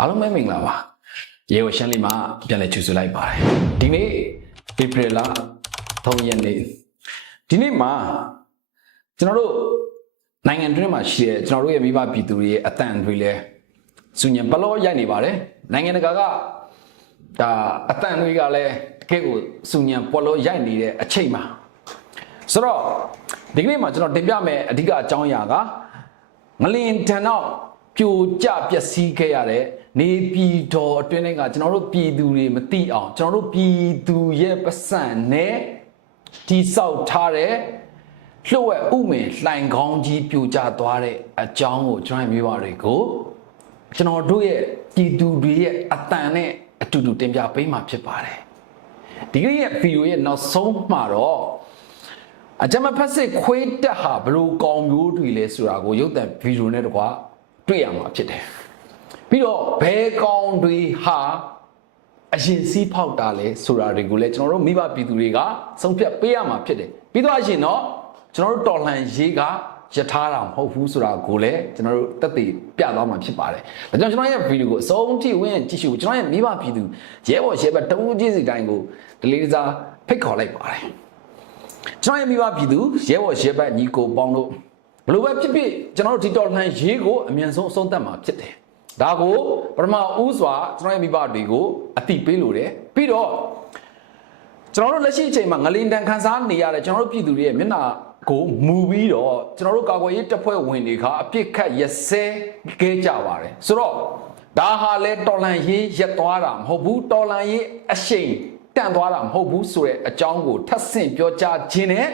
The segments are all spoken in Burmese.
အားလုံးပဲမင်္ဂလာပါရေဝရှမ်းလေးမှာပြန်လည်ချူဆလိုက်ပါတယ်ဒီနေ့ဧပြီလ3ရက်နေ့ဒီနေ့မှာကျွန်တော်တို့နိုင်ငံတွင်းမှာရှိတဲ့ကျွန်တော်တို့ရဲ့မိဘပြည်သူတွေရဲ့အတန်တွေလဲစုညံဘလောရိုက်နေပါတယ်နိုင်ငံတကာကဒါအတန်တွေကလည်းတကယ့်ကိုစုညံဘလောရိုက်နေတဲ့အချိန်မှာဆိုတော့ဒီကနေ့မှာကျွန်တော်တင်ပြမယ်အဓိကအကြောင်းအရာကငလင်တန်တော့ပြိုကျပျက်စီးခဲ့ရတဲ့ နေပြည်တော်အတွင်းကကျွန်တော်တို့ပြည်သူတွေမသိအောင်ကျွန်တော်တို့ပြည်သူရဲ့ပစံနဲ့တိဆောက်ထားတဲ့လှုပ်ဝက်ဥမင်လှိုင်ကောင်းကြီးပြိုကျသွားတဲ့အကြောင်းကိုကျွန်တော်မျိုးပါတွေကိုကျွန်တော်တို့ရဲ့ပြည်သူတွေရဲ့အတန်နဲ့အတူတူတင်ပြပေးမှာဖြစ်ပါတယ်ဒီကနေ့ရဲ့ဗီဒီယိုရဲ့နောက်ဆုံးမှာတော့အကြမ်းမဖက်စစ်ခွေးတက်ဟာဘလို့ကောင်မျိုးတွေလဲဆိုတာကိုရုပ်သံဗီဒီယိုနဲ့တကွာတွေ့ရမှာဖြစ်တယ် ပြီးတော့ဘယ်ကောင်တွေဟာအရင်စီးဖောက်တာလဲဆိုတာတွေကိုလည်းကျွန်တော်တို့မိဘပြည်သူတွေကဆုံးဖြတ်ပေးရမှာဖြစ်တယ်ပြီးတော့အရင်တော့ကျွန်တော်တို့တော်လှန်ရေးကယထာတာမဟုတ်ဘူးဆိုတာကိုလည်းကျွန်တော်တို့တက်တည်ပြသွားမှာဖြစ်ပါတယ်ဒါကြောင့်ကျွန်တော်ရဲ့ဗီဒီယိုကိုအဆုံးထိဝင်ကြည့်ရှုကျွန်တော်ရဲ့မိဘပြည်သူရဲဘော်ရဲဘက်တဦးချင်းစီတိုင်းကိုဒလေးစားဖိတ်ခေါ်လိုက်ပါတယ်ကျွန်တော်ရဲ့မိဘပြည်သူရဲဘော်ရဲဘက်ညီကိုပေါင်းတို့ဘလို့ပဲဖြစ်ဖြစ်ကျွန်တော်တို့ဒီတော်လှန်ရေးကိုအမြန်ဆုံးအဆုံးသတ်မှာဖြစ်တယ်။ ဒါကိုပထမဦးစွာကျွန်တော်ရဲ့မိဘတွေကိုအတိပေးလို့တယ်။ပြီးတော့ကျွန်တော်တို့လက်ရှိအချိန်မှာငလင်တန်ခန်းစားနေရတဲ့ကျွန်တော်တို့ပြည်သူတွေရဲ့မျက်နှာကိုမူပြီးတော့ကျွန်တော်တို့ကာကွယ်ရေးတပ်ဖွဲ့ဝင်တွေကအပြစ်ခတ်ရစဲခဲ့ကြပါတယ်။ဆိုတော့ဒါဟာလဲတော်လှန်ရေးရက်သွားတာမဟုတ်ဘူးတော်လှန်ရေးအရှိန်တန့်သွားတာမဟုတ်ဘူးဆိုတဲ့အကြောင်းကိုထပ်ဆင့်ပြောကြားခြင်းနဲ့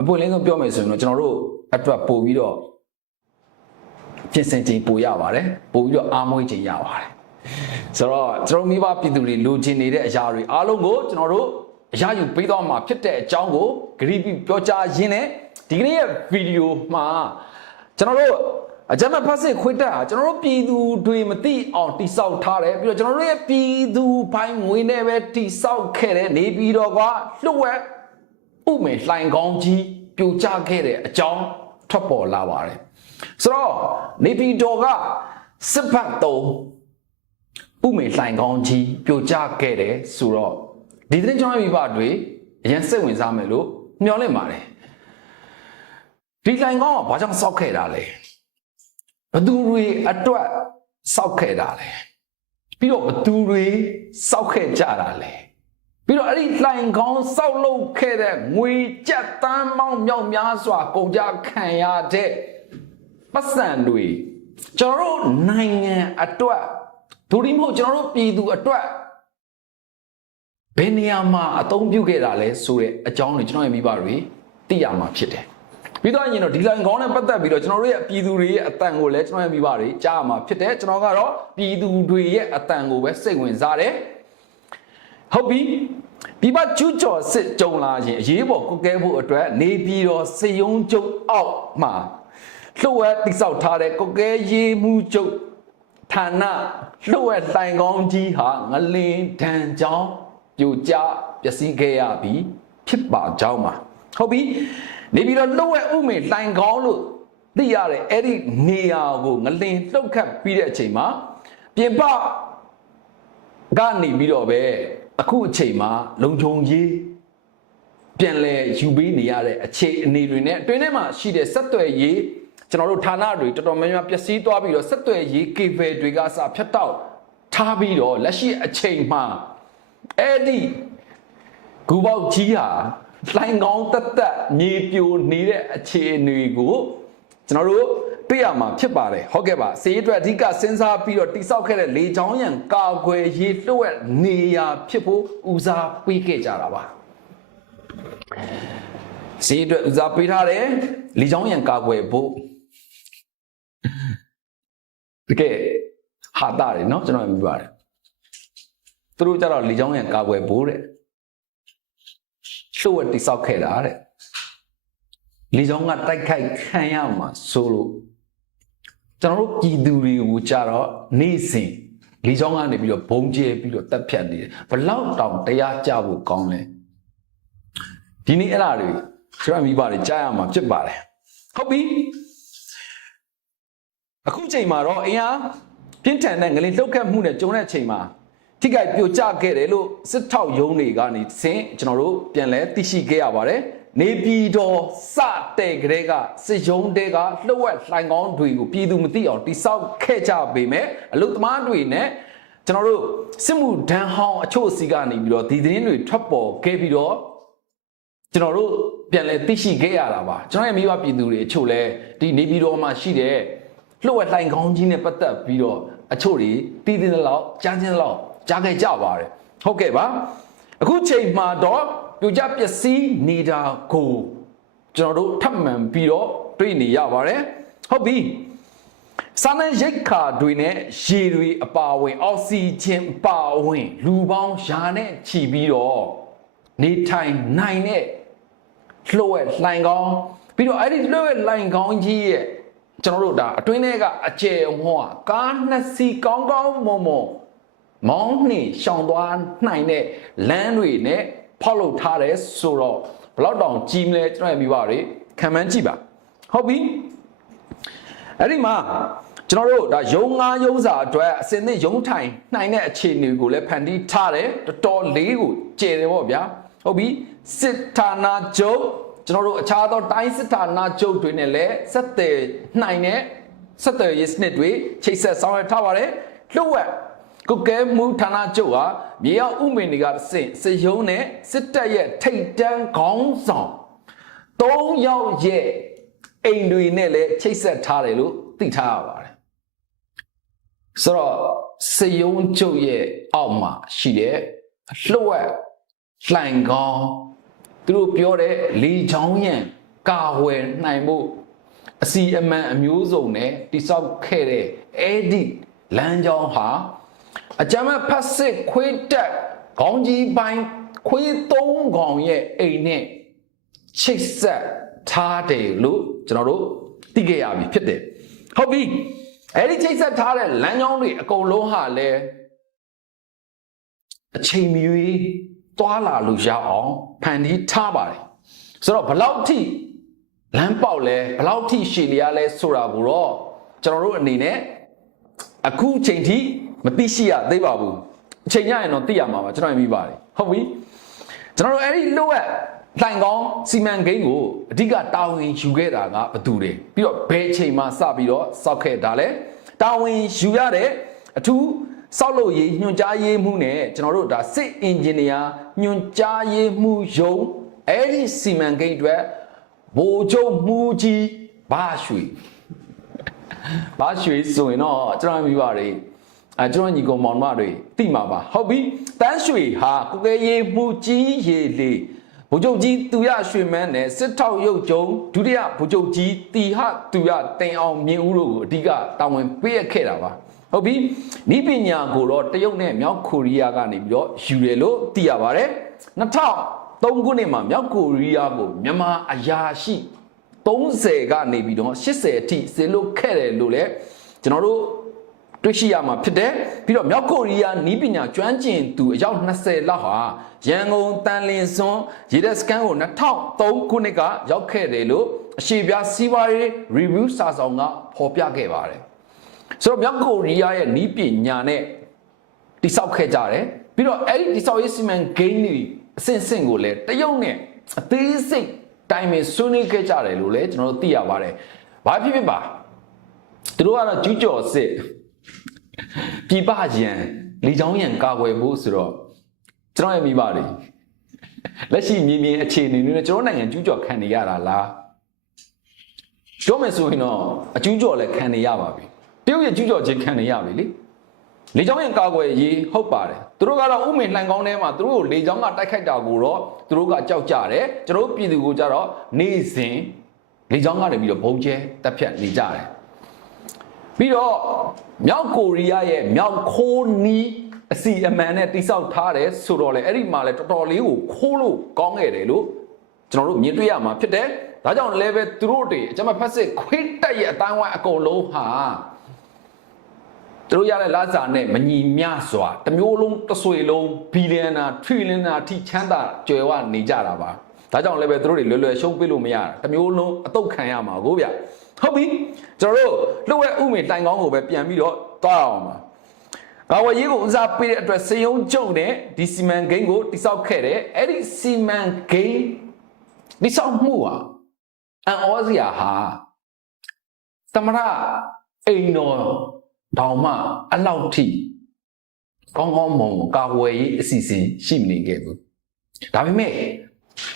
အပွင့်လင်းဆုံးပြောမယ်ဆိုရင်တော့ကျွန်တော်တို့အတွက်ပို့ပြီးတော့ ပြင်ဆင်ခြင်းပို့ရပါတယ်ပို့ပြီးတော့အားမွေးခြင်းရပါတယ်ဆိုတော့ကျွန်တော်မိဘပြည်သူတွေလူချင်းနေတဲ့အရာတွေအားလုံးကိုကျွန်တော်တို့အရာယူပေးသွားမှာဖြစ်တဲ့အကြောင်းကိုဂရီးပြီးပြောကြားရင်းနဲ့ဒီကနေ့ရဲ့ဗီဒီယိုမှာကျွန်တော်တို့အကြမ်းဖက်စစ်ခွေးတက်ဟာကျွန်တော်တို့ပြည်သူတွေမသိအောင်တိဆောက်ထားတယ်ပြီးတော့ကျွန်တော်တို့ရဲ့ပြည်သူဘိုင်းငွေနဲ့ပဲတိဆောက်ခဲ့တယ်နေပြီးတော့ကလှုပ်ဝက်ဥမေလှိုင်ကောင်းကြီးပြိုကျခဲ့တဲ့အကြောင်းထွက်ပေါ်လာပါတယ် ဆိုတော့နေပြည်တော်ကစစ်ဖက်တုံးဥမေလှိုင်ကောင်းကြီးပြိုကျခဲ့တယ်ဆိုတော့ဒီသတင်းကျွန်တော်မိဘတွေအရင်စိတ်ဝင်စားမယ်လို့မျှော်လင့်ပါတယ်ဒီလှိုင်ကောင်းကဘာကြောင့်စောက်ခဲ့တာလဲဘသူတွေအတွက်စောက်ခဲ့တာလဲပြီးတော့ဘသူတွေစောက်ခဲ့ကြတာလဲပြီးတော့အဲ့ဒီလှိုင်ကောင်းစောက်လုပ်ခဲ့တဲ့ငွေကြက်တန်းပေါင်းမြောက်များစွာကုန်ကြခံရတဲ့ ပတ်စံတွေကျွန်တော်တို့နိုင်ငံအတွက်ဒူဒီမဟုတ်ကျွန်တော်တို့ပြည်သူအတွက်ဘယ်နေရာမှာအသုံးပြုခဲ့တာလဲဆိုတဲ့အကြောင်းတွေကျွန်တော်ရဲ့မိဘတွေသိရမှာဖြစ်တယ်ပြီးတော့ရင်တော့ဒီလိုင်ကောင်းနဲ့ပတ်သက်ပြီးတော့ကျွန်တော်တို့ရဲ့ပြည်သူတွေရဲ့အတန်ကိုလည်းကျွန်တော်ရဲ့မိဘတွေကြားရမှာဖြစ်တယ်ကျွန်တော်ကတော့ပြည်သူတွေရဲ့အတန်ကိုပဲစိတ်ဝင်စားတယ်ဟုတ်ပြီပြပကျူးကျော်စစ်ကြုံလာရင်အရေးပေါ်ကုတ်ကဲဖို့အတွက်နေပြည်တော်စေယုံကျုပ်အောက်မှာ လှုပ်ဝဲတိဆောက်ထားတဲ့ကုတ်ကဲရေးမှုကျုပ်ဌာနလှုပ်ဝဲတိုင်ကောင်းကြီးဟာငလင်ဒဏ်ကြောင်းပြိုကျပျက်စီးခဲ့ရပြီးဖြစ်ပါကြောင်းမှာဟုတ်ပြီနေပြီးတော့လှုပ်ဝဲဥမေတိုင်ကောင်းလို့သိရတဲ့အဲ့ဒီနေရာကိုငလင်လှုပ်ခတ်ပြီးတဲ့အချိန်မှာပြင်ပကနေပြီးတော့ပဲအခုအချိန်မှာလုံခြုံရေးပြန်လဲယူပေးနေရတဲ့အခြေအနေတွေနဲ့အတွင်းထဲမှာရှိတဲ့ဆက်သွယ်ရေး ကျွန်တော်တို့ဌာနတွေတော်တော်များများပျက်စီးသွားပြီးတော့ဆက်သွယ်ရေး cable တွေကစဖြတ်တောက်ထားပြီးတော့လက်ရှိအချိန်မှာအဲ့ဒီဂူပေါက်ကြီးဟာလှိုင်ကောင်းတက်တက်မြေပြိုနေတဲ့အခြေအနေကိုကျွန်တော်တို့တွေ့ရမှာဖြစ်ပါတယ်ဟုတ်ကဲ့ပါစေရေးအတွက်အဓိကစဉ်းစားပြီးတော့တိဆောက်ခဲ့တဲ့လေချောင်းရံကာကွယ်ရေးလှုပ်ဝက်နေရာဖြစ်ဖို့ဦးစားပေးခဲ့ကြတာပါစေရေးအတွက်ဦးစားပေးထားတယ်လေချောင်းရံကာကွယ်ဖို့ တကယ်ဟာတာတယ်နော်ကျွန်တော်မြင်ပါတယ်သူတို့ကြတော့လေချောင်းရံကာကွယ်ဖို့တဲ့လှုပ်ဝက်တိဆောက်ခဲ့တာတဲ့လေချောင်းကတိုက်ခိုက်ခံရမှာဆိုလို့ကျွန်တော်တို့ပြည်သူတွေကိုကြတော့နေ့စဉ်လေချောင်းကနေပြီးတော့ဘုံကျဲပြီးတော့တက်ဖြတ်နေတယ်ဘလောက်တောင်တရားကြဖို့ကောင်းလဲဒီနေ့အဲ့ဒါတွေကျွန်တော်မိဘတွေကြားရမှာဖြစ်ပါတယ်ဟုတ်ပြီ အခုချိန်မှာတော့အင်အားပြင်းထန်တဲ့ငလင်လှုပ်ခတ်မှုနဲ့ကြုံတဲ့အချိန်မှာထိခိုက်ပြိုကျခဲ့တယ်လို့စစ်ထောက်ရုံးတွေကနေသင်ကျွန်တော်တို့ပြန်လဲသိရှိခဲ့ရပါတယ်နေပြည်တော်စတဲ့ကလေးကစစ်ရုံးတွေကလှုပ်ဝက်လှိုင်ကောင်းတွေကိုပြည်သူမသိအောင်တိစောက်ခဲ့ကြပေမဲ့အလုသမားတွေနဲ့ကျွန်တော်တို့စစ်မှုဒဏ်ဟောင်းအချို့စီကနေပြီးတော့ဒီသတင်းတွေထွက်ပေါ်ခဲ့ပြီးတော့ကျွန်တော်တို့ပြန်လဲသိရှိခဲ့ရတာပါကျွန်တော်ရဲ့မိဘပြည်သူတွေအချို့လဲဒီနေပြည်တော်မှာရှိတဲ့ လှုပ်ဝက်လှိုင်ကောင်းကြီးနဲ့ပတ်သက်ပြီးတော့အချို့တွေတည်တည်တဲ့လောက်ကြားချင်းတဲ့လောက်ကြားခဲ့ကြပါတယ်ဟုတ်ကဲ့ပါအခုချိန်မှာတော့ပြူကြပျက်စီးနေတာကိုကျွန်တော်တို့ထပ်မံပြီးတော့တွေ့နေရပါတယ်ဟုတ်ပြီစာနယ်ရိတ်ခါတွေနဲ့ရေတွေအပါအဝင် အောက်ဆီဂျင်အပါအဝင် လူပေါင်းရာနဲ့ချီပြီးတော့နေထိုင်နိုင်တဲ့လှုပ်ဝက်လှိုင်ကောင်းပြီးတော့အဲ့ဒီလှုပ်ဝက်လှိုင်ကောင်းကြီးရဲ့ ကျွန်တော်တို့ဒါအတွင်းထဲကအကျယ်ဝန်းကကားနှစ်စီကောင်းကောင်းမွန်မွန်မောင်းနှင်ရှောင်သွားနိုင်တဲ့လမ်းတွေနဲ့ဖောက်လုပ်ထားတယ်ဆိုတော့ဘယ်လောက်တောင်ကြီးမလဲကျွန်တော်ရဲ့မိဘတွေခံမှန်းကြည့်ပါဟုတ်ပြီအဲ့ဒီမှာကျွန်တော်တို့ဒါယုံငါယုံစာအတွက်အစင်သစ်ယုံထိုင်နိုင်တဲ့အခြေအနေကိုလည်းဖန်တီးထားတယ်တော်တော်လေးကိုကျယ်တယ်ပေါ့ဗျာဟုတ်ပြီစစ်ဌာနချုပ် ကျွန်တော်တို့အခြားသောတိုင်းစစ်ဌာနချုပ်တွေနဲ့လည်းဆက်သွယ်နိုင်တဲ့ဆက်သွယ်ရေးစနစ်တွေချိတ်ဆက်ဆောင်ရွက်ထားပါတယ်လှုပ်ဝက်ကုတ်ကဲမှုဌာနချုပ်ဟာမြေရောက်ဥမင်တွေကစင်စစ်ရုံးနဲ့စစ်တပ်ရဲ့ထိတ်တန်းခေါင်းဆောင်၃ယောက်ရဲ့အိမ်တွေနဲ့လည်းချိတ်ဆက်ထားတယ်လို့သိထားရပါတယ်ဆိုတော့စေယုံချုပ်ရဲ့အောက်မှာရှိတဲ့လှုပ်ဝက်လှိုင်ကောင်း သူတို့ပြောတဲ့လေချောင်းရံကာဝယ်နိုင်ဖို့အစီအမံအမျိုးစုံနဲ့တိဆောက်ခဲ့တဲ့အဲ့ဒီလမ်းကြောင်းဟာအကြမ်းဖက်စစ်ခွေးတက်ခေါင်းကြီးပိုင်းခွေးသုံးကောင်ရဲ့အိမ်နဲ့ချိတ်ဆက်ထားတယ်လို့ကျွန်တော်တို့သိခဲ့ရပြီဖြစ်တယ်ဟုတ်ပြီအဲ့ဒီချိတ်ဆက်ထားတဲ့လမ်းကြောင်းတွေအကုန်လုံးဟာလဲအချိန်မီ၍ သွားလာလို့ရအောင်ဖန်တီးထားပါတယ်ဆိုတော့ဘလောက်ထိလမ်းပေါက်လဲဘလောက်ထိရှည်လျားလဲဆိုတာကိုတော့ကျွန်တော်တို့အနေနဲ့အခုချိန်ထိမသိရှိရသေးပါဘူးအချိန်ညရင်တော့သိရမှာပါကျွန်တော်ရင်ပြီးပါတယ်ဟုတ်ပြီကျွန်တော်တို့အဲ့ဒီလိုအပ်လှိုင်ကောင်းစီမံကိန်းကိုအဓိကတာဝန်ယူခဲ့တာကဘယ်သူတွေပြီးတော့ဘယ်ချိန်မှစပြီးတော့စောက်ခဲ့တာလဲတာဝန်ယူရတဲ့အထူး စောက်လို့ရေးညွှန်ကြားရေးမှုနဲ့ကျွန်တော်တို့ဒါစစ်အင်ဂျင်နီယာညွှန်ကြားရေးမှုယုံအဲ့ဒီစီမံကိန်းအတွက်ဗိုလ်ချုပ်မှုကြီးဘာရွှေဘာရွှေဆိုရင်တော့ကျွန်တော်မိပါတွေအဲကျွန်တော်ညီကောင်မောင်မတွေသိမှာပါဟုတ်ပြီတန်းရွှေဟာကုကဲရေးမှုကြီးရေလေဗိုလ်ချုပ်ကြီးသူရရွှေမန်းနဲ့စစ်ထောက်ရုပ်ကျုံဒုတိယဗိုလ်ချုပ်ကြီးတီဟသူရတင်အောင်မြင့်ဦးတို့ကိုအဓိကတာဝန်ပေးရခဲ့တာပါ ဟုတ်ပြီဤပညာကိုတော့တရုတ်နဲ့မြောက်ကိုရီးယားကနေပြီးတော့ယူတယ်လို့သိရပါတယ်2003ခုနှစ်မှာမြောက်ကိုရီးယားကိုမြန်မာအရာရှိ30ကနေပြီးတော့80အထိဆေလွတ်ခဲ့တယ်လို့လည်းကျွန်တော်တို့တွေ့ရှိရမှာဖြစ်တယ်ပြီးတော့မြောက်ကိုရီးယားနီးပညာကျွမ်းကျင်သူအယောက်20လောက်ဟာရန်ကုန်တန်လင်းစွန်းရေဒက်စကန်ကို2003ခုနှစ်ကရောက်ခဲ့တယ်လို့အရှိပြစီးပွားရေး review စာဆောင်ကဖော်ပြခဲ့ပါတယ် ဆိုတော့မြောက်ကိုရီးယားရဲ့နီးပညာနဲ့တိဆောက်ခဲ့ကြတယ်ပြီးတော့အဲ့ဒီတိဆောက်ရေးစီမံကိန်းတွေအဆင့်ဆင့်ကိုလည်းတရုတ်နဲ့အသေးစိတ်တိုင်ပင်ဆွေးနွေးခဲ့ကြတယ်လို့လည်းကျွန်တော်တို့သိရပါတယ်ဘာဖြစ်ဖြစ်ပါသူတို့ကတော့ကျူးကျော်စစ်ပြပရန်လေချောင်းရန်ကာကွယ်ဖို့ဆိုတော့ကျွန်တော်ရဲ့မိဘတွေလက်ရှိမြင်မြင်အခြေအနေတွေနဲ့ကျွန်တော်နိုင်ငံကျူးကျော်ခံနေရတာလားပြောမယ်ဆိုရင်တော့အကျူးကျော်လည်းခံနေရပါပြီ တရုတ်ရဲ့ကျူးကျော်ခြင်းခံနေရပြီလေလေချောင်းရန်ကာကွယ်ရေးဟုတ်ပါတယ်သူတို့ကတော့ဥမင်လှန်ကောင်းထဲမှာသူတို့ကိုလေချောင်းကတိုက်ခိုက်တာကိုတော့သူတို့ကကြောက်ကြတယ်ကျွန်တော်တို့ပြည်သူကိုကြတော့နေစဉ်လေချောင်းကနေပြီးတော့ဘုံကျဲတက်ဖြတ်နေကြတယ်ပြီးတော့မြောက်ကိုရီးယားရဲ့မြောက်ခိုးနီးအစီအမန်နဲ့တိစောက်ထားတယ်ဆိုတော့လေအဲ့ဒီမှာလေတော်တော်လေးကိုခိုးလို့ကောင်းခဲ့တယ်လို့ကျွန်တော်တို့မြင်တွေ့ရမှာဖြစ်တယ်ဒါကြောင့် level သူတို့တွေအကြမ်းဖက်စစ်ခွေးတက်ရဲ့အတိုင်းဝိုင်းအကုန်လုံးဟာ သူတို့ရတဲ့လစာနဲ့မညီမျှစွာတစ်မျိုးလုံးတစ်ဆွေလုံးဘီလီယံနာထရီလီယံနာထိချမ်းသာကြွယ်ဝနေကြတာပါဒါကြောင့်လည်းပဲသူတို့တွေလွယ်လွယ်ရှုံးပေးလို့မရတာတစ်မျိုးလုံးအတုတ်ခံရမှာကိုဗျဟုတ်ပြီကျွန်တော်တို့လှုပ်ဝဲဥမေတိုင်ကောင်းကိုပဲပြန်ပြီးတော့တွားအောင်ပါကာဝရေးကိုဦးစားပေးတဲ့အတွက်စေယုံကျုံတဲ့ဒီစီမံကိန်းကိုတိစောက်ခဲ့တယ်အဲ့ဒီစီမံကိန်းတိစောက်မှုဟာအန်ဩစရာဟာသမရအိမ်တော် တောင်မှအလောက်ထိကောင်းကောင်းမွန်မွန်ကာဝယ်ရေးအစီအစဉ်ရှိမနေခဲ့ဘူးဒါပေမဲ့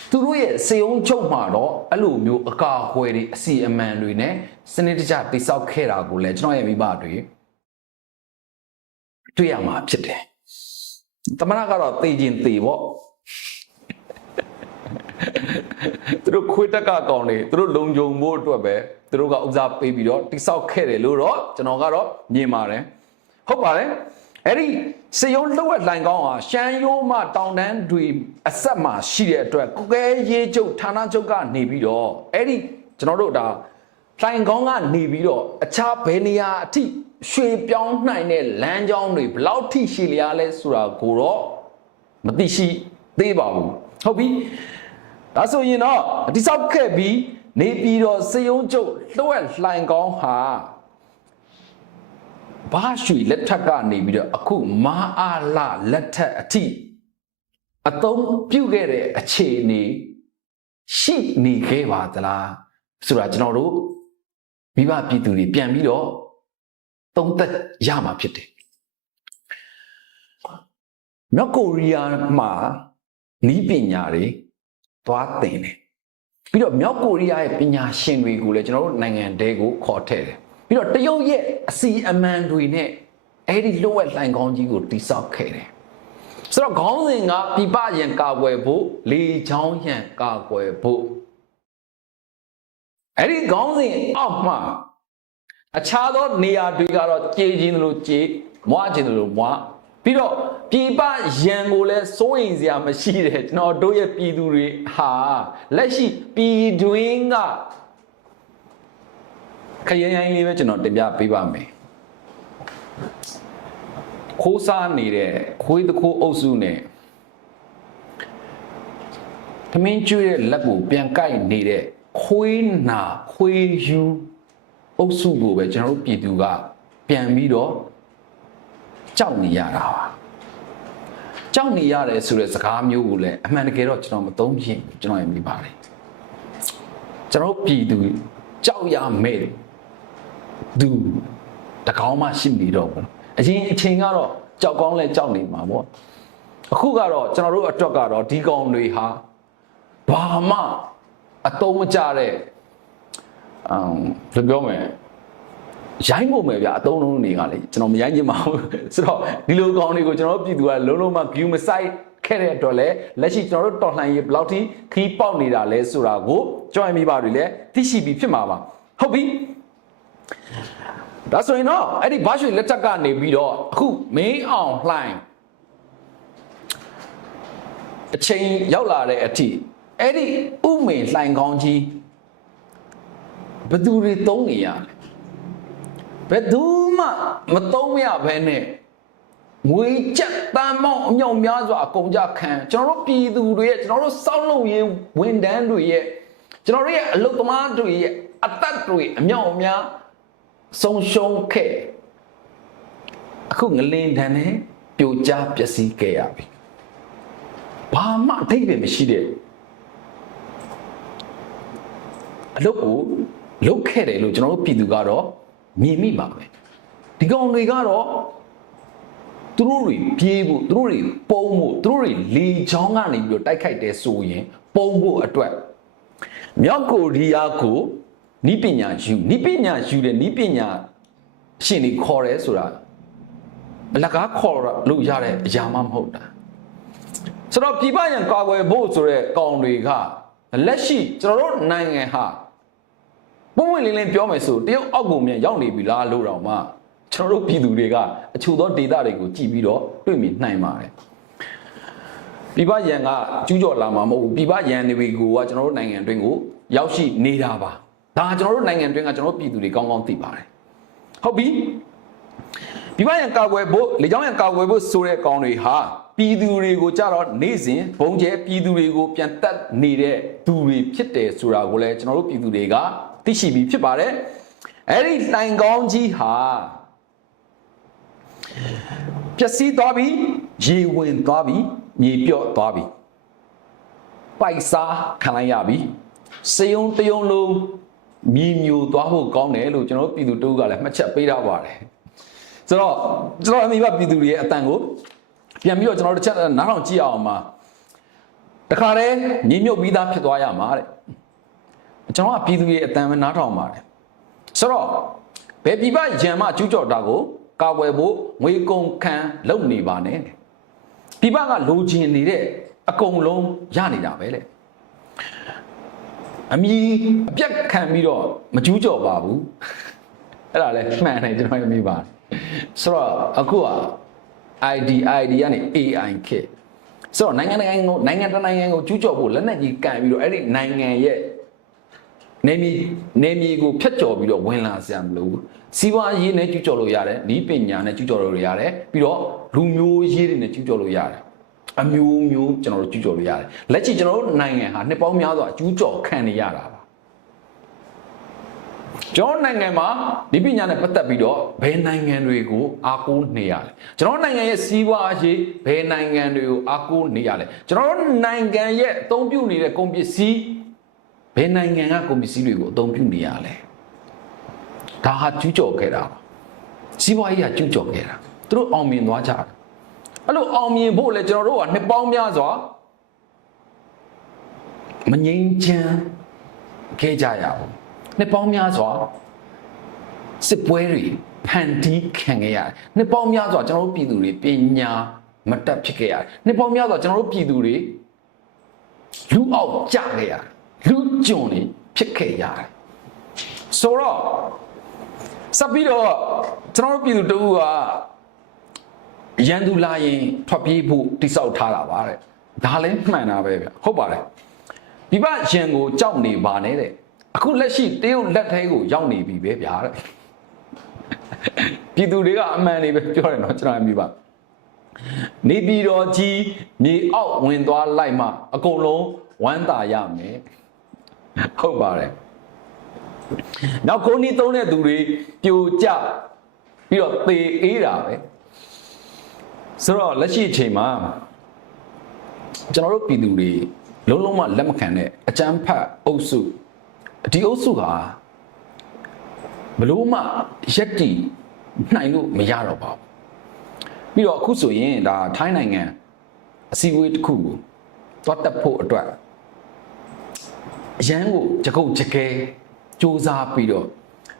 သူတို့ရဲ့စေုံချုပ်မှာတော့အဲ့လိုမျိုးအကာအကွယ်တွေအစီအမံတွေနဲ့စနစ်တကျတိစောက်ခဲ့တာကိုလည်းကျွန်တော်ရဲ့မိဘတွေတွေ့ရမှာဖြစ်တယ်တမနာကတော့သေခြင်းသေပေါ့သူတို့ခွေးတက်ကကောင်တွေသူတို့လုံခြုံဖို့အတွက်ပဲ သူတို့ကဥစားပေးပြီးတော့တိစောက်ခဲ့တယ်လို့တော့ကျွန်တော်ကတော့မြင်ပါတယ်ဟုတ်ပါတယ်အဲ့ဒီစေယုံလှုပ်ဝက်လိုင်ကောင်းဟာရှမ်းရိုးမှတောင်တန်းတွေအဆက်မှာရှိတဲ့အတွက်ကုကဲရေးချုပ်ဌာနချုပ်ကနေပြီးတော့အဲ့ဒီကျွန်တော်တို့ဒါလိုင်ကောင်းကနေပြီးတော့အခြားဘယ်နေရာအထိရွှေပြောင်းနိုင်တဲ့လမ်းကြောင်းတွေဘယ်လောက်ထိရှိလျားလဲဆိုတာကိုတော့မသိရှိသေးပါဘူးဟုတ်ပြီဒါဆိုရင်တော့ဒီဆောက်ခဲ့ပြီး နေပြည်တော်စေယုံကျုပ်လှုပ်ဝက်လိုင်ကောင်းဟာဘာရွှေလက်ထက်ကနေပြီးတော့အခုမဟာအာလလက်ထက်အထိအသုံးပြုခဲ့တဲ့အခြေအနေရှိနေခဲ့ပါသလားဆိုတာကျွန်တော်တို့မိဘပြည်သူတွေပြန်ပြီးတော့သုံးသက်ရမှာဖြစ်တယ်မြောက်ကိုရီးယားမှာနီးပညာတွေသွားသင်တယ် ပြီးတော့မြောက်ကိုရီးယားရဲ့ပညာရှင်တွေကိုလည်းကျွန်တော်တို့နိုင်ငံတဲကိုခေါ်ထည့်တယ်ပြီးတော့တရုတ်ရဲ့အစီအမံတွေနဲ့အဲ့ဒီလွတ်ဝက်လှိုင်ကောင်းကြီးကိုတိစောက်ခဲ့တယ်ဆိုတော့ခေါင်းစဉ်ကပြပရန်ကာကွယ်ဖို့လေချောင်းရန်ကာကွယ်ဖို့အဲ့ဒီခေါင်းစဉ်အောက်မှာအခြားသောနေရာတွေကတော့ကြေးခြင်းလို့ကြေးမွားခြင်းလို့မွား ပြီးတော့ပြည်ပရန်ကိုလည်းစိုးရင်စရာမရှိတယ်ကျွန်တော်တို့ရဲ့ပြည်သူတွေဟာလက်ရှိပြည်တွင်းကခရရိုင်းလေးပဲကျွန်တော်တင်ပြပေးပါမယ်ခိုးစားနေတဲ့ခွေးတခိုးအုပ်စုနဲ့သမင်းကျွေးတဲ့လက်ကိုပြန်ကိုက်နေတဲ့ခွေးနာခွေးယူအုပ်စုကိုပဲကျွန်တော်တို့ပြည်သူကပြန်ပြီးတော့ ကြောက်နေရတာပါကြောက်နေရတယ်ဆိုတဲ့စကားမျိုးကိုလည်းအမှန်တကယ်တော့ကျွန်တော်မသုံးဖြစ်ဘူးကျွန်တော်ရမိပါတယ်ကျွန်တော်ပြည်သူကြောက်ရမဲ့သူတကောင်းမှရှိနေတော့ဘူးအရင်အချိန်ကတော့ကြောက်ကောင်းလဲကြောက်နေမှာပေါ့အခုကတော့ကျွန်တော်တို့အတွက်ကတော့ဒီကောင်တွေဟာဘာမှအတုံးမကြတဲ့အမ်ဘယ်လိုပြောမလဲ ရိုင်းဖို့မယ်ဗျအတုံးလုံးတွေကလေကျွန်တော်မရိုင်းချင်ပါဘူးဆိုတော့ဒီလိုကောင်တွေကိုကျွန်တော်တို့ပြည်သူကလုံးလုံးမ view မဆိုင်ခဲ့တဲ့အတွက်လည်းလက်ရှိကျွန်တော်တို့တော်လှန်ရေးဘယ်လောက်ထိခီးပေါက်နေတာလဲဆိုတာကိုကြောင်မိပါတွေလည်းသိရှိပြီးဖြစ်မှာပါဟုတ်ပြီဒါဆိုရင်တော့အဲ့ဒီဘာရွှေလက်ထက်ကနေပြီးတော့အခုမင်းအောင်လှိုင်းအချိန်ရောက်လာတဲ့အထိအဲ့ဒီဥမေလှိုင်ကောင်းကြီးဘယ်သူတွေသုံးနေရလဲ ဘယ်သူမှမသုံးရဘဲနဲ့ငွေကြက်တန်မောင်းအမြောက်များစွာအကုန်ကြခံကျွန်တော်တို့ပြည်သူတွေရဲ့ကျွန်တော်တို့စောက်လုပ်ရေးဝန်တန်းတွေရဲ့ကျွန်တော်တို့ရဲ့အလုပ်သမားတွေရဲ့အသက်တွေအမြောက်အများဆုံးရှုံးခဲ့အခုငလင်တန်နဲ့ပြိုကျပျက်စီးခဲ့ရပြီဘာမှအထိပ်ပဲမရှိတဲ့အလုပ်ကိုလုပ်ခဲ့တယ်လို့ကျွန်တော်တို့ပြည်သူကတော့ မြင်မိပါပဲဒီကောင်တွေကတော့သူတို့တွေပြေးဖို့သူတို့တွေပုံဖို့သူတို့တွေလေချောင်းကနေပြီးတော့တိုက်ခိုက်တယ်ဆိုရင်ပုံဖို့အတွက်မြောက်ကိုရီးယားကိုနီးပညာယူနီးပညာယူတဲ့နီးပညာရှင်တွေခေါ်တယ်ဆိုတာအလကားခေါ်လို့ရတဲ့အရာမှမဟုတ်တာဆိုတော့ပြည်ပရန်ကာကွယ်ဖို့ဆိုတဲ့ကောင်တွေကလက်ရှိကျွန်တော်တို့နိုင်ငံဟာ ပုံဝင်လင်းလင်းပြောမယ်ဆိုတရုတ်အောက်ကိုမြန်ရောက်နေပြီလားလို့တော့မှကျွန်တော်တို့ပြည်သူတွေကအချို့သောဒေတာတွေကိုကြည်ပြီးတော့တွေ့မြင်နိုင်ပါတယ်ပြည်ပရန်ကကျူးကျော်လာမှာမဟုတ်ဘူးပြည်ပရန်တွေကိုကကျွန်တော်တို့နိုင်ငံတွင်းကိုရောက်ရှိနေတာပါဒါကျွန်တော်တို့နိုင်ငံတွင်းကကျွန်တော်တို့ပြည်သူတွေကောင်းကောင်းသိပါတယ်ဟုတ်ပြီပြည်ပရန်ကာကွယ်ဖို့လေကြောင်းရန်ကာကွယ်ဖို့ဆိုတဲ့ကောင်တွေဟာပြည်သူတွေကိုကြတော့နေ့စဉ်ဘုံကျဲပြည်သူတွေကိုပြန်တက်နေတဲ့သူတွေဖြစ်တယ်ဆိုတာကိုလည်းကျွန်တော်တို့ပြည်သူတွေက သိရှိပြီးဖြစ်ပါတယ်အဲ့ဒီလှိုင်ကောင်းကြီးဟာပျက်စီးသွားပြီရေဝင်သွားပြီမြေပြော့သွားပြီပိုက်စားခံလိုက်ရပြီစေယုံတယုံလုံးမြေမျိုးသွားဖို့ကောင်းတယ်လို့ကျွန်တော်တို့ပြည်သူတို့ကလည်းမှတ်ချက်ပေးထားပါတယ်ဆိုတော့ကျွန်တော်အမိဘပြည်သူတွေရဲ့အတန်ကိုပြန်ပြီးတော့ကျွန်တော်တို့တစ်ချက်နားထောင်ကြည့်အောင်ပါတခါတည်းညီမြုပ်ပြီးသားဖြစ်သွားရမှာတဲ့ ကျွန်တော်ကပြည်သူရဲ့အတန်ပဲနားထောင်ပါတယ်ဆိုတော့ဘယ်ပြည်ပရန်မကျူးကျော်တာကိုကာကွယ်ဖို့ငွေကုန်ခံလုပ်နေပါနဲ့ပြည်ပကလိုချင်နေတဲ့အကုန်လုံးရနေတာပဲလေအမီအပြက်ခံပြီးတော့မကျူးကျော်ပါဘူးအဲ့ဒါလည်းမှန်တယ်ကျွန်တော်ရမိပါတယ်ဆိုတော့အခုက ID ID ကနေ AI ခေတ်ဆိုတော့နိုင်ငံနိုင်ငံကိုနိုင်ငံတနိုင်ငံကိုကျူးကျော်ဖို့လက်နက်ကြီးကန်ပြီးတော့အဲ့ဒီနိုင်ငံရဲ့ နေမီနေမီကိုဖျက်ကျော်ပြီးတော့ဝင်လာစရာမလိုဘူးစီးပွားရေးနဲ့ကျူးကျော်လို့ရတယ်ဤပညာနဲ့ကျူးကျော်လို့ရတယ်ပြီးတော့လူမျိုးရေးတွေနဲ့ကျူးကျော်လို့ရတယ်အမျိုးမျိုးကျွန်တော်တို့ကျူးကျော်လို့ရတယ်လက်ရှိကျွန်တော်တို့နိုင်ငံဟာနှစ်ပေါင်းများစွာကျူးကျော်ခံနေရတာပါကျွန်တော်နိုင်ငံမှာဒီပညာနဲ့ပတ်သက်ပြီးတော့ဘယ်နိုင်ငံတွေကိုအားကိုးနေရလဲကျွန်တော်နိုင်ငံရဲ့စီးပွားရေးဘယ်နိုင်ငံတွေကိုအားကိုးနေရလဲကျွန်တော်တို့နိုင်ငံရဲ့အသုံးပြုနေတဲ့ကုန်ပစ္စည်း ဘယ်နိုင်ငံကကုန်ပစ္စည်းတွေကိုအသုံးပြုနေရလဲဒါဟာကျူးကျော်ခဲ့တာပါစီးပွားရေးကကျူးကျော်ခဲ့တာသူတို့အောင်မြင်သွားကြတယ်အဲ့လိုအောင်မြင်ဖို့လဲကျွန်တော်တို့ကနှစ်ပေါင်းများစွာမငြိမ်းချမ်းခဲ့ကြရအောင်နှစ်ပေါင်းများစွာစစ်ပွဲတွေဖန်တီးခံခဲ့ရတယ်နှစ်ပေါင်းများစွာကျွန်တော်တို့ပြည်သူတွေပညာမတက်ဖြစ်ခဲ့ရတယ်နှစ်ပေါင်းများစွာကျွန်တော်တို့ပြည်သူတွေလူအောက်ကျခဲ့ရတယ် လူကျွန်တွေဖြစ်ခဲ့ရတယ်ဆိုတော့စပ်ပြီးတော့ကျွန်တော်တို့ပြည်သူတို့ကရန်သူလာရင်ထွက်ပြေးဖို့တိစောက်ထားတာပါတဲ့ဒါလည်းမှန်တာပဲဗျဟုတ်ပါတယ်ဒီဘရန်ကိုကြောက်နေပါနဲ့တဲ့အခုလက်ရှိတရုတ်လက်ထဲကိုရောက်နေပြီပဲဗျာတဲ့ပြည်သူတွေကအမှန်တွေပဲပြောတယ်နော်ကျွန်တော်အမိပါနေပြည်တော်ကြီးမြေအောက်ဝင်သွားလိုက်မှအကုန်လုံးဝမ်းသာရမယ် ဟုတ်ပါတယ်နောက်ကိုနီးသုံးတဲ့သူတွေပြိုကျပြီးတော့သေအေးတာပဲဆိုတော့လက်ရှိအချိန်မှာကျွန်တော်တို့ပြည်သူတွေလုံးလုံးမလက်မခံတဲ့အကြမ်းဖက်အုပ်စုဒီအုပ်စုကဘလို့မှရက်တီနိုင်လို့မရတော့ပါဘူးပြီးတော့အခုဆိုရင်ဒါထိုင်းနိုင်ငံအစည်းအဝေးတစ်ခုကိုသွားတက်ဖို့အတွက် အရန်ကိုကြကုတ်ကြကဲစူးစမ်းပြီးတော့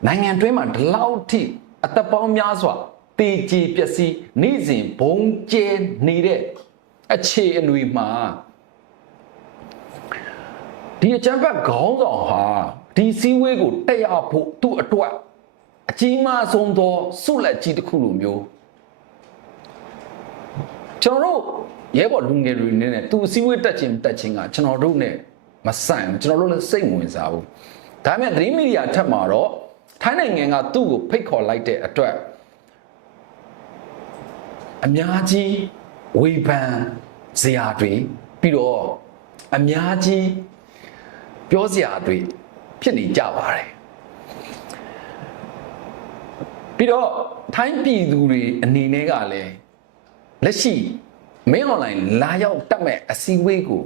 နိုင်ငံတွင်းမှာဒီလောက်ထိအသက်ပေါင်းများစွာတေကြည်ပျက်စီးနေ့စဉ်ဘုံကျဲနေတဲ့အခြေအနေမှာဒီအချမ်းဘက်ခေါင်းဆောင်ဟာဒီစည်းဝေးကိုတက်ရဖို့သူ့အတွက်အကြီးမားဆုံးသောဆုလက်ကြီးတစ်ခုလိုမျိုးကျွန်တော်တို့ရဲဘော်လူငယ်တွေနေနဲ့သူစည်းဝေးတက်ခြင်းတက်ခြင်းကကျွန်တော်တို့ ਨੇ မဆန့်ဘူးကျွန်တော်တို့လည်းစိတ်ဝင်စားဘူးဒါပေမဲ့သတင်းမီဒီယာထက်မှာတော့ထိုင်းနိုင်ငံကသူ့ကိုဖိတ်ခေါ်လိုက်တဲ့အတွက်အများကြီးဝေဖန်စရာတွေပြီးတော့အများကြီးပြောစရာတွေဖြစ်နေကြပါတယ်ပြီးတော့ထိုင်းပြည်သူတွေအနေနဲ့ကလည်းလက်ရှိမင်းအွန်လိုင်းလာရောက်တက်မဲ့အစည်းအဝေးကို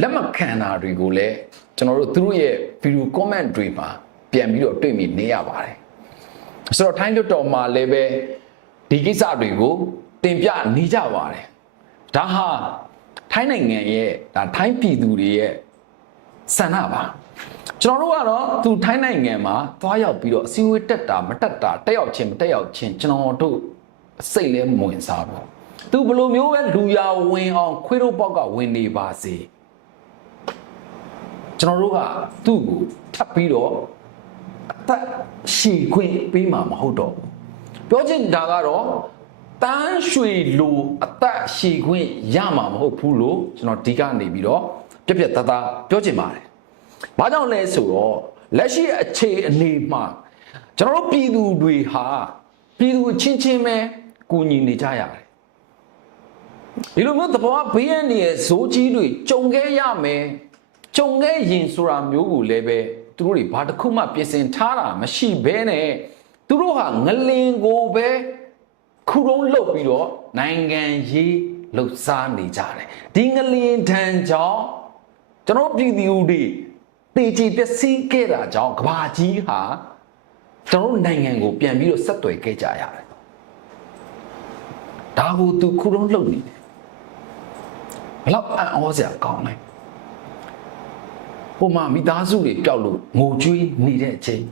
လက်မခံတာတွေကိုလည်းကျွန်တော်တို့သူတို့ရဲ့ဗီဒီယို comment တွေမှာပြန်ပြီးတော့တွေ့မိနေရပါတယ်ဆိုတော့ထိုင်းလွတ်တော်မှာလည်းပဲဒီကိစ္စတွေကိုတင်ပြနေကြပါတယ်ဒါဟာထိုင်းနိုင်ငံရဲ့ဒါထိုင်းပြည်သူတွေရဲ့ဆန္ဒပါကျွန်တော်တို့ကတော့သူထိုင်းနိုင်ငံမှာသွားရောက်ပြီးတော့အစည်းအဝေးတက်တာမတက်တာတက်ရောက်ခြင်းမတက်ရောက်ခြင်းကျွန်တော်တို့စိတ်လဲမဝင်စားဘူးသူဘလိုမျိုးပဲလူရဝင်အောင်ခွေးတို့ပေါက်ကဝင်နေပါစေ ကျွန်တော်တို့ကသူ့ကိုထပ်ပြီးတော့အသက်ရှည်ခွင့်ပေးမှာမဟုတ်တော့ဘူးပြောချင်တာကတော့တန်းရွှေလိုအသက်ရှည်ခွင့်ရမှာမဟုတ်ဘူးလို့ကျွန်တော်ဒီကနေပြီးတော့ပြက်ပြက်သားသားပြောချင်ပါတယ်။ဘာကြောင့်လဲဆိုတော့လက်ရှိအခြေအနေမှာကျွန်တော်တို့ပြည်သူတွေဟာပြည်သူချင်းချင်းပဲကူညီနေကြရတယ်။ဒီလိုမျိုးသဘောဘေးရန်ရဲ့ဇိုးကြီးတွေကြုံခဲ့ရမယ်။ ကြုံခဲ့ရင်ဆိုတာမျိုးကိုလည်းပဲသူတို့တွေဘာတစ်ခုမှပြင်ဆင်ထားတာမရှိဘဲနဲ့သူတို့ဟာငလင်ကိုပဲခုတုံးလှုပ်ပြီးတော့နိုင်ငံရေးလှုပ်ရှားနေကြတယ်ဒီငလင်ထံကြောင့်ကျွန်တော်ပြည်သူတွေတေချီပျက်စီးခဲ့တာကြောင့်ကဘာကြီးဟာကျွန်တော်တို့နိုင်ငံကိုပြန်ပြီးတော့ဆက်သွယ်ခဲ့ကြရတယ်ဒါကိုသူခုတုံးလှုပ်နေတယ်ဘယ်လောက်အံ့ဩစရာကောင်းလဲ ဟိုမှာမိသားစုတွေပျောက်လို့ငိုကြွေးနေတဲ့အချိန်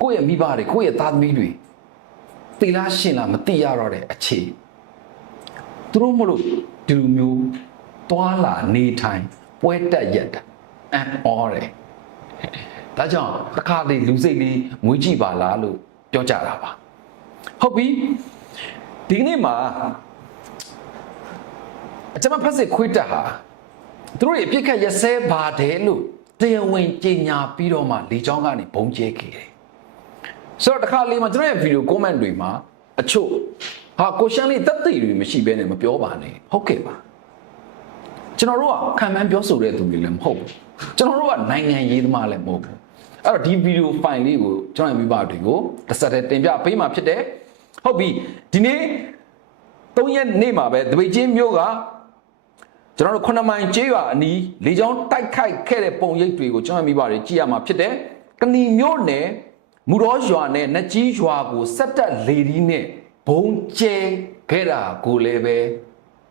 ကိုယ့်ရဲ့မိဘတွေကိုယ့်ရဲ့သားသမီးတွေတေလားရှင်လားမသိရတော့တဲ့အချိန်သူတို့မလို့ဒီလိုမျိုးတွာလာနေထိုင်ပွဲတက်ရက်တာအံ့ဩတယ်ဒါကြောင့်တစ်ခါလေလူစိတ်လေးငွေကြည့်ပါလားလို့ပြောကြတာပါဟုတ်ပြီဒီကနေ့မှာအကျွန်မဖက်စစ်ခွေးတက်ဟာ သူတို့တွေအပြစ်ခတ်ရစဲပါတယ်လို့တရားဝင်ကြေညာပြီးတော့မှလေချောင်းကနေဘုံကျဲခဲ့တယ်။ဆိုတော့တစ်ခါလေးမှာကျွန်တော်ရဲ့ဗီဒီယို comment တွေမှာအချို့ဟာကိုရှန်လေးတက်သေးတွေမရှိဘဲနဲ့မပြောပါနဲ့။ဟုတ်ကဲ့ပါ။ကျွန်တော်တို့ကခံမှန်းပြောဆိုတဲ့သူတွေလည်းမဟုတ်ဘူး။ကျွန်တော်တို့ကနိုင်ငံရေးသမားလည်းမဟုတ်ဘူး။အဲ့တော့ဒီဗီဒီယိုဖိုင်လေးကိုကျွန်တော်ရဲ့မိဘတွေကိုတစ်ဆက်တည်းတင်ပြပေးမှာဖြစ်တယ်။ဟုတ်ပြီဒီနေ့၃ရက်နေ့မှာပဲတပိတ်ချင်းမျိုးက ကျွန်တော်တို့ခုနှစ်မိုင်ကျေးရွာအနီးလေကြောင်းတိုက်ခိုက်ခဲ့တဲ့ပုံရိပ်တွေကိုကျွန်တော်မိဘတွေကြည့်ရမှာဖြစ်တယ်။ကဏီမျိုးနယ်မူတော်ရွာနဲ့နတ်ကြီးရွာကိုစက်တက်လေဒီနဲ့ဘုံကျဲခဲ့တာကိုလည်းပဲ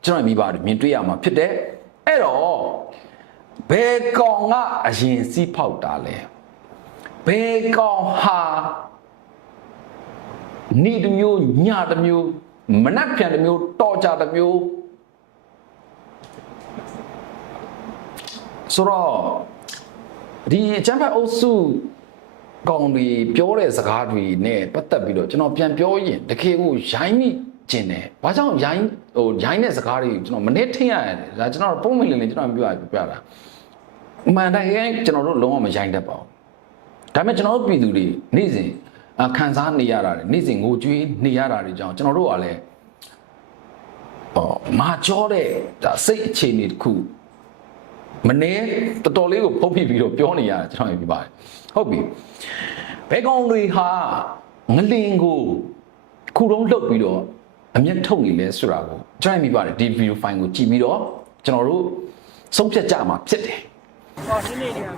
ကျွန်တော်မိဘတွေမြင်တွေ့ရမှာဖြစ်တယ်။အဲ့တော့ဘယ်ကောင်ကအရင်စီးဖောက်တာလဲ။ဘယ်ကောင်ဟာနေ့တစ်မျိုးညတစ်မျိုးမနက်ဖြန်တစ်မျိုးတော်ကြတစ်မျိုး ဆိုတော့ဒီအချမ်းဖတ်အုပ်စုကောင်တွေပြောတဲ့စကားတွေနဲ့ပတ်သက်ပြီးတော့ကျွန်တော်ပြန်ပြောရင်တကယ်ကိုရိုင်းမိကျင်တယ်။ဘာကြောင့်ရိုင်းဟိုရိုင်းတဲ့စကားတွေကျွန်တော်မနေ့ထင်ရတယ်။ဒါကျွန်တော်ပုံမလင်းလင်းကျွန်တော်ပြောရပြတာ။အမှန်တိုင်းကျွန်တော်တို့လုံးဝမရိုင်းတတ်ပါဘူး။ဒါပေမဲ့ကျွန်တော်တို့ပြည်သူတွေနေ့စဉ်အခံစားနေရတာတွေနေ့စဉ်ငိုကြွေးနေရတာတွေကြောင့်ကျွန်တော်တို့ကလည်းဟောမာကြောတဲ့ဒါစိတ်အခြေအနေတစ်ခု မနေတော်တော်လေးကိုဖုတ်ပြပြီးတော့ပြောနေရတာကျွန်တော်မြင်ပါတယ်ဟုတ်ပြီဘဲကောင်တွေဟာငလင်ကိုခုတုံးလှုပ်ပြီးတော့အမျက်ထုတ်နေလဲဆိုတာကိုကျွန်တော်မြင်ပါတယ်ဒီဗီဒီယိုဖိုင်ကိုကြည့်ပြီးတော့ကျွန်တော်တို့ဆုံးဖြတ်ကြမှာဖြစ်တယ်ဟောဒီနေ့နေရာ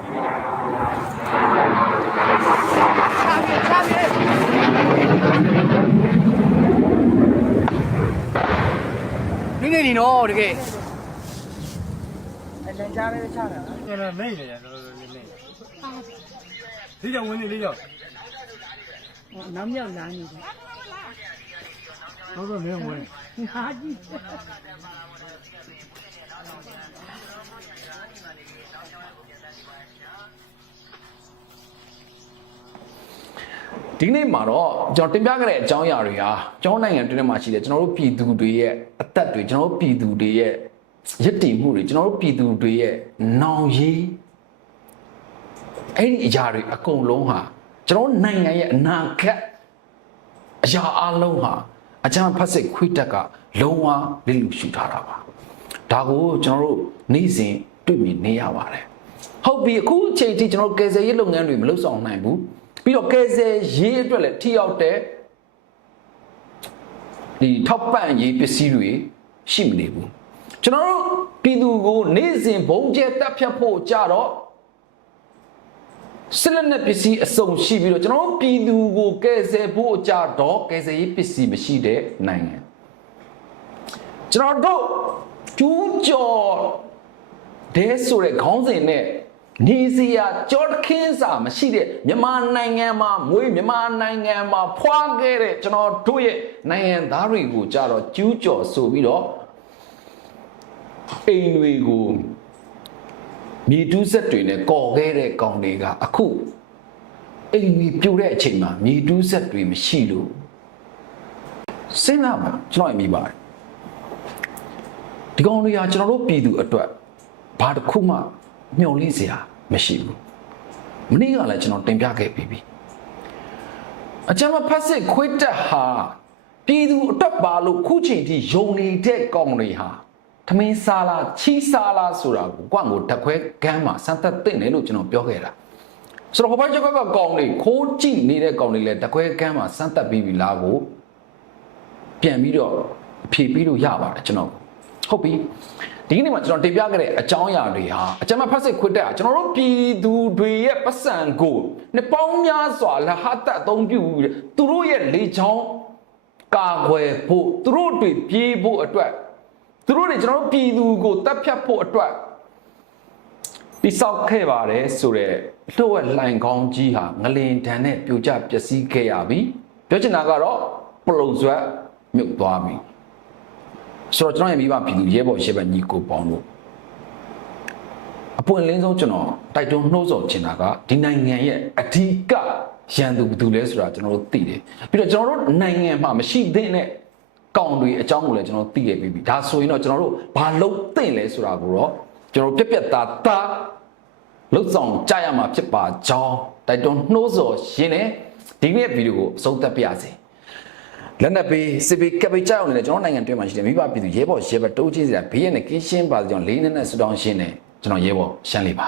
မြင်နေနေနော်တကယ် ရန်ကြားလေးချတာကျွန်တော်မိတ်နေရတော်တော်လေးမိတ်လေးကြောင်ဝင်နေလေးကြောင်နောက်မြောက်လာနေတယ်တော့တော့မင်းဝင်ငါကြည့်ဒီနေ့မှာတော့ကျွန်တော်တင်ပြခဲ့တဲ့အကြောင်းအရာတွေဟာကျွန်တော်နိုင်ငံတွင်းမှာရှိတဲ့ကျွန်တော်တို့ပြည်သူတွေရဲ့အသက်တွေကျွန်တော်တို့ပြည်သူတွေရဲ့ ရည်တည်မှုတွေကျွန်တော်တို့ပြည်သူတွေရဲ့နောင်ရည်အဲ့ဒီအရာတွေအကုန်လုံးဟာကျွန်တော်တို့နိုင်ငံရဲ့အနာဂတ်အရာအလုံးဟာအချမ်းဖတ်စစ်ခွေးတက်ကလုံးဝလစ်လူရှုထားတာပါဒါကိုကျွန်တော်တို့နေ့စဉ်တွေ့မြင်နေရပါတယ်ဟုတ်ပြီအခုအချိန်ထိကျွန်တော်တို့ကယ်ဆယ်ရေးလုပ်ငန်းတွေမလုပ်ဆောင်နိုင်ဘူးပြီးတော့ကယ်ဆယ်ရေးအတွက်လည်းထိရောက်တဲ့ဒီထောက်ပံ့ရေးပစ္စည်းတွေရှိမနေဘူး ကျွန်တော်တို့ပြည်သူကိုနေ့စဉ်ဘုံကျဲတက်ဖြတ်ဖို့ကြတော့စစ်လက်နက်ပစ္စည်းအစုံရှိပြီးတော့ကျွန်တော်တို့ပြည်သူကိုကယ်ဆယ်ဖို့ကြတော့ကယ်ဆယ်ရေးပစ္စည်းမရှိတဲ့နိုင်ငံကျွန်တော်တို့ကျူးကျော်ဒဲဆိုတဲ့ခေါင်းစဉ်နဲ့နေစရာကြောတခင်းစာမရှိတဲ့မြန်မာနိုင်ငံမှာမွေးမြန်မာနိုင်ငံမှာဖွာခဲ့တဲ့ကျွန်တော်တို့ရဲ့နိုင်ငံသားတွေကိုကြတော့ကျူးကျော်ဆိုပြီးတော့ အိမ်တွေကိုမြေတူးဆက်တွေနဲ့ကော်ခဲ့တဲ့ကောင်တွေကအခုအိမ်ကြီးပြိုတဲ့အချိန်မှာမြေတူးဆက်တွေမရှိလို့စဉ်းစားမှာကျွန်တော်အမိပါတယ်ဒီကောင်တွေဟာကျွန်တော်တို့ပြည်သူအတွက်ဘာတစ်ခုမှမျှော်လင့်စရာမရှိဘူးမနေ့ကလည်းကျွန်တော်တင်ပြခဲ့ပြီးပြီအကြမ်းမဖတ်စစ်ခွေးတက်ဟာပြည်သူအတွက်ပါလို့ခုချိန်ထိယုံနေတဲ့ကောင်တွေဟာ ထမင်းစားလားချီးစားလားဆိုတာကိုကွန့်ကိုတက်ခွဲကမ်းမှာစမ်းသက်သိတယ်လို့ကျွန်တော်ပြောခဲ့တာဆိုတော့ဟိုဘက်ချက်ကကောင်တွေခိုးကြည့်နေတဲ့ကောင်တွေလည်းတက်ခွဲကမ်းမှာစမ်းသက်ပြီးပြီလားကိုပြန်ပြီးတော့အဖြေပြီးလို့ရပါတယ်ကျွန်တော်ဟုတ်ပြီဒီကနေ့မှာကျွန်တော်တင်ပြခဲ့တဲ့အကြောင်းအရာတွေဟာအကြမ်းဖက်စစ်ခွတ်တက်ကျွန်တော်တို့ပြည်သူတွေရဲ့ပတ်စံကိုနှစ်ပေါင်းများစွာလဟတ်အသုံးပြုပြီးသူတို့ရဲ့လေချောင်းကာကွယ်ဖို့သူတို့တွေပြေးဖို့အတွက် သူတို့တွေကျွန်တော်တို့ပြည်သူကိုတပ်ဖြတ်ဖို့အတွက်တိဆောက်ခဲ့ပါတယ်ဆိုတော့လှုပ်ဝက်လှိုင်ကောင်းကြီးဟာငလင်တန်နဲ့ပြိုကျပျက်စီးခဲ့ရပြီပြောချင်တာကတော့ပလုံဆွဲမြုပ်သွားပြီဆိုတော့ကျွန်တော်ရဲ့မိဘပြည်သူရဲဘော်ရှေ့ဘက်ညီကိုပေါင်းလို့အပွင့်လင်းဆုံးကျွန်တော်တိုက်တွန်းနှိုးဆော်ချင်တာကဒီနိုင်ငံရဲ့အဓိကရန်သူဘယ်သူလဲဆိုတာကျွန်တော်တို့သိတယ်ပြီးတော့ကျွန်တော်တို့နိုင်ငံမှာမရှိသင့်တဲ့ ကောင်တွေအကြောင်းကိုလည်းကျွန်တော်သိခဲ့ပြီးပြီဒါဆိုရင်တော့ကျွန်တော်တို့ဘာလုပ်သင့်လဲဆိုတာကိုတော့ကျွန်တော်တို့ပြက်ပြက်သားသားလှုပ်ဆောင်ကြရမှာဖြစ်ပါကြောင်းတိုက်တွန်းနှိုးဆော်ရင်းနဲ့ဒီနေ့ဗီဒီယိုကိုအဆုံးသတ်ပြရစီလက်နက်ပေးစစ်ပေးကပ်ပေးကြောက်နေတဲ့ကျွန်တော်နိုင်ငံတွင်းမှာရှိတဲ့မိဘပြည်သူရဲဘော်ရဲဘက်တိုးချင်းစရာဘေးရနဲ့ကင်းရှင်းပါစေကြောင်းလေးနဲ့နဲ့ဆူတောင်းရှင်းနေကျွန်တော်ရဲဘော်ရှမ်းလေးပါ